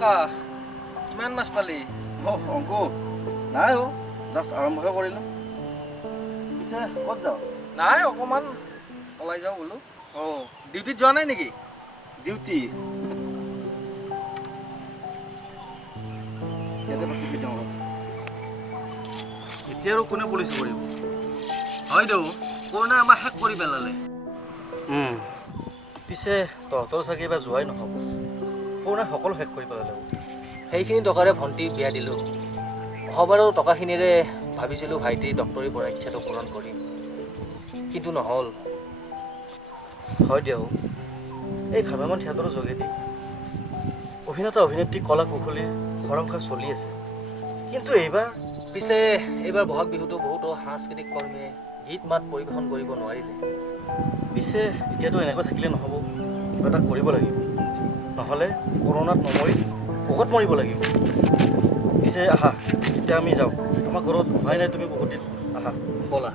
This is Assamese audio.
টকা কিমান মাছ পালি অংক নাই জাষ্ট আৰম্ভহে কৰিলোঁ পিছে ক'ত যাওঁ নাই অকণমান ওলাই যাওঁ বোলো অঁ ডিউটিত যোৱা নাই নেকি ডিউটি ইয়াতে পাতি যাওঁ এতিয়া আৰু কোনে পুলিচ কৰিব হয় দেউ কৰোণা আমাৰ শেষ কৰি পেলালে পিছে তহঁতৰ চাগে এইবাৰ যোৱাই নহ'ব কৰোণাই সকলো শেষ কৰি পেলালে সেইখিনি টকাৰে ভণ্টিক বিয়া দিলোঁ অহাবাৰো টকাখিনিৰে ভাবিছিলোঁ ভাইটিৰ ডক্টৰী পঢ়া ইচ্ছাটো পূৰণ কৰিম কিন্তু নহ'ল হয় দিয়া এই ভ্ৰাম্যমান থিয়েটাৰৰ যোগেদি অভিনেতা অভিনেত্ৰী কলা কুশলীৰ সংসাৰ চলি আছে কিন্তু পিছে এইবাৰ বহাগ বিহুটো বহুতো সাংস্কৃতিক কৰ্মীয়ে গীত মাত পৰিৱেশন কৰিব নোৱাৰিলে পিছে এতিয়াতো এনেকৈ থাকিলে নহ'ব কিবা এটা কৰিব লাগিব নহ'লে কৰোণাত নমৰি ভোকত মৰিব লাগিব পিছে আহা এতিয়া আমি যাওঁ আমাৰ ঘৰত অহাই নাই তুমি বহুত দিন আহা ব'লা